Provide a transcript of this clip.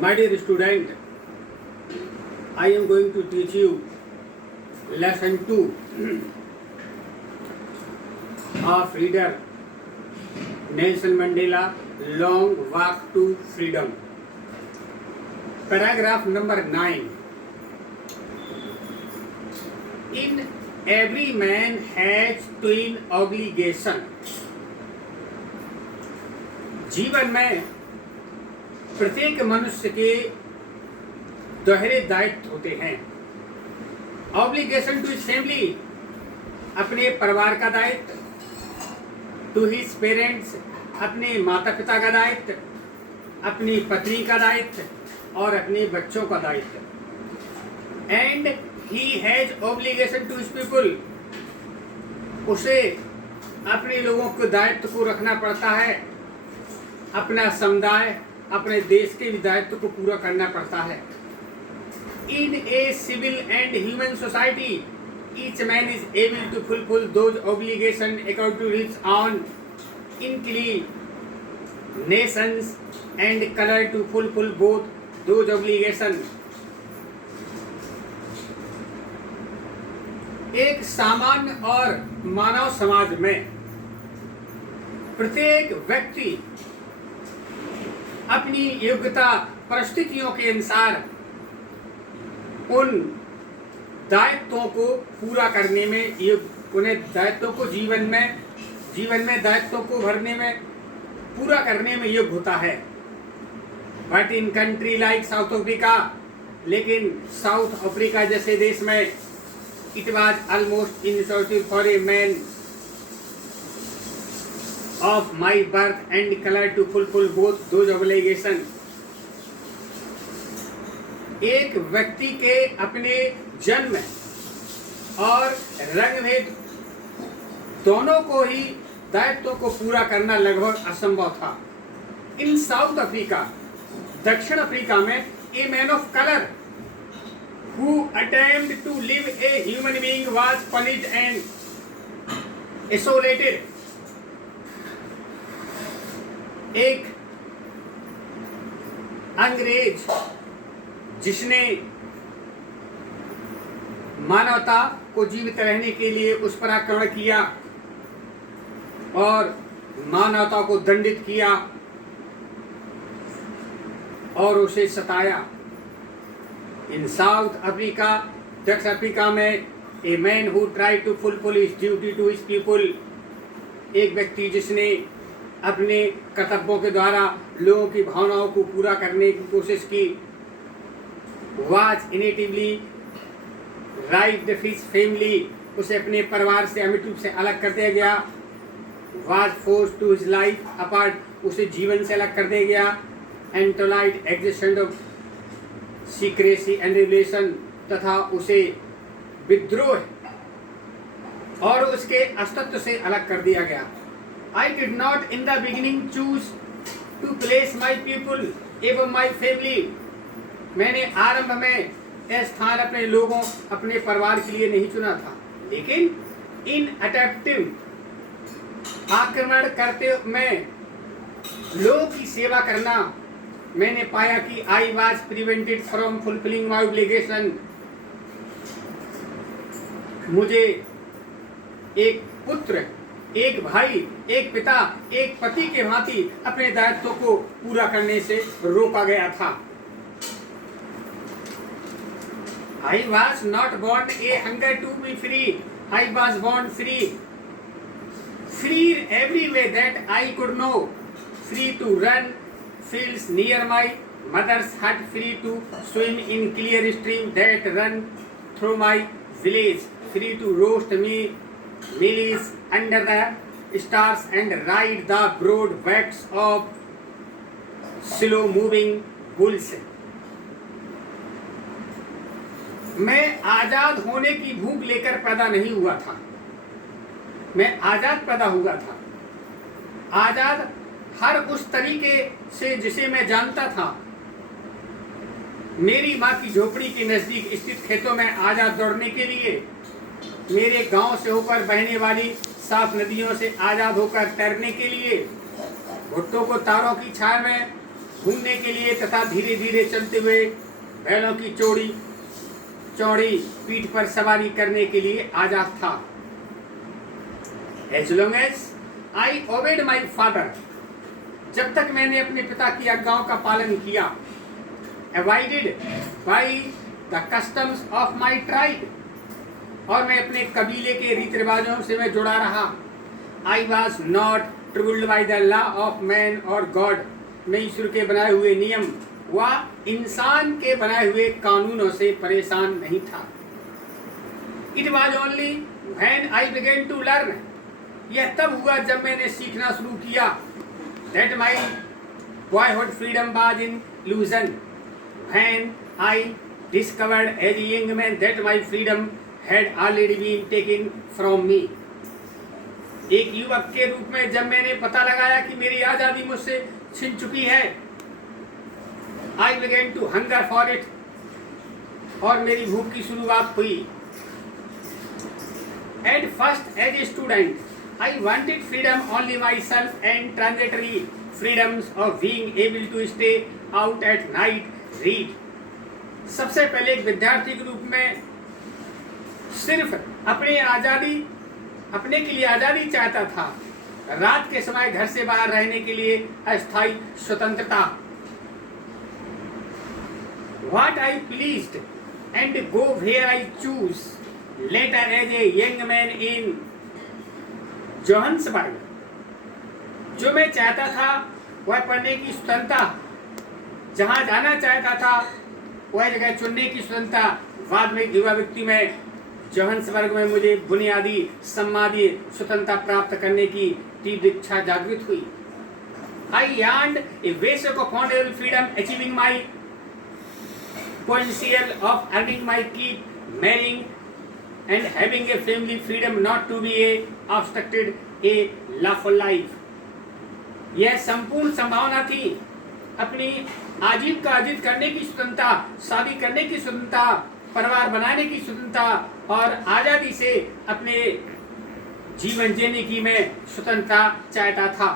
My dear student, I am going to teach you lesson 2 of reader Nelson Mandela Long Walk to Freedom. Paragraph number 9. In every man has twin obligation. जीवन में प्रत्येक मनुष्य के दोहरे दायित्व होते हैं। ऑब्लिगेशन टू हिज फैमिली, अपने परिवार का दायित्व, टू हिज पेरेंट्स, अपने माता पिता का दायित्व, अपनी पत्नी का दायित्व और अपने बच्चों का दायित्व। And he has obligation to his people, उसे अपने लोगों के दायित्व को रखना पड़ता है, अपना समुदाय, अपने देश के भी दायित्व को पूरा करना पड़ता है। In a civil and human society, each man is able to fulfill those obligations according to his own inclinations and color to fulfill both those obligations. एक सामान्य और मानव समाज में प्रत्येक व्यक्ति अपनी योग्यता परिस्थितियों के अनुसार उन दायित्वों को पूरा करने में, उन्हें दायित्वों को जीवन में दायित्वों को भरने में, पूरा करने में योग्य होता है। But in country like south Africa, लेकिन साउथ अफ्रीका जैसे देश में it was almost impossible for a man of my birth and color to fulfill both those obligations. एक व्यक्ति के अपने जन्म और रंग भेद दोनों को ही दायित्वों को पूरा करना लगभग असंभव था। इन साउथ अफ्रीका, दक्षिण अफ्रीका में, a man of colour who attempted to live a human being was punished and isolated. एक अंग्रेज जिसने मानवता को जीवित रहने के लिए उस पर आक्रमण किया और मानवता को दंडित किया और उसे सताया। इन साउथ अफ्रीका, दक्षिण अफ्रीका में, a man who try to fulfil his duty to his people, एक व्यक्ति जिसने अपने कर्तव्यों के द्वारा लोगों की भावनाओं को पूरा करने की कोशिश की, वाज इनेटिवली राइव हिज फैमिली, उसे अपने परिवार से अमिट रूप से अलग कर दिया गया। Was forced to his life apart, उसे जीवन से अलग कर दिया गया। एंटोलाइड existence of secrecy and relation, तथा उसे विद्रोह और उसके अस्तित्व से अलग कर दिया गया। I did not in the beginning choose to place my people एवं my family. मैंने आरंभ में यह स्थान अपने लोगों, अपने परिवार के लिए नहीं चुना था, लेकिन इन अटेम्प्टिव आक्रमण करते में लोगों की सेवा करना, मैंने पाया कि I was prevented from fulfilling my obligation. मुझे एक पुत्र, एक भाई, एक पिता, एक पति के भांति अपने दायित्व को पूरा करने से रोका गया था। I was not born a hunger to be free. I was born free. Free every way that I could know. Free to run fields near my mother's hut. Free to swim in clear stream that run through my village. Free to roast mealies under the stars and ride the broad backs of slow moving bulls. मैं आजाद होने की भूख लेकर पैदा नहीं हुआ था, मैं आजाद पैदा हुआ था। आजाद हर उस तरीके से जिसे मैं जानता था। मेरी माँ की झोपड़ी के नजदीक स्थित खेतों में आजाद दौड़ने के लिए, मेरे गांव से होकर बहने वाली साफ नदियों से आजाद होकर तैरने के लिए, भुट्टो को तारों की छाया में घूमने के लिए तथा धीरे धीरे चलते हुए बैलों की चौड़ी पीठ पर सवारी करने के लिए आजाद था। As long as I obeyed my father, जब तक मैंने अपने पिता की आज्ञाओं का पालन किया, abided by the customs of my tribe, और मैं अपने कबीले के रीति रिवाजों से मैं जुड़ा रहा, I was not troubled by the law of man or God, मैं ईश्वर के बनाए हुए नियम व इंसान के बनाए हुए कानूनों से परेशान नहीं था। It was only when I began to learn, यह तब हुआ जब मैंने सीखना शुरू किया, that my boyhood freedom was in illusion, when I discovered as a young man that my freedom had already been taken from me, एक युवक के रूप में जब मैंने पता लगाया कि मेरी आजादी मुझसे छिन चुकी है, I began to hunger for it, और मेरी भूख की शुरुआत हुई। At first, as a student, I wanted freedom only myself and transitory freedoms of being able to stay out at night, read. सबसे पहले एक विद्यार्थी के रूप में सिर्फ अपने के लिए आजादी चाहता था, रात के समय घर से बाहर रहने के लिए अस्थायी स्वतंत्रता। What I pleased and go where I choose. Later as a young man in Johannesburg, जो मैं चाहता था वह पढ़ने की स्वतंत्रता, जहाँ जाना चाहता था वह जगह चुनने की स्वतंत्रता। बाद में युवा व्यक्ति में जोहान्सबर्ग में मुझे बुनियादी सम्मादी स्वतंत्रता प्राप्त करने की तीव्र इच्छा जागृत हुई। I yearned a basic of fundamental freedom, achieving my potential of earning my keep, marrying and having a family, freedom not to be obstructed a lawful life. यह संपूर्ण संभावना थी, अपनी आजीविका अर्जित करने की स्वतंत्रता, शादी करने की स्वतंत्रता, परिवार बनाने की स्वतंत्रता और आजादी से अपने जीवन जीने की मैं स्वतंत्रता चाहता था।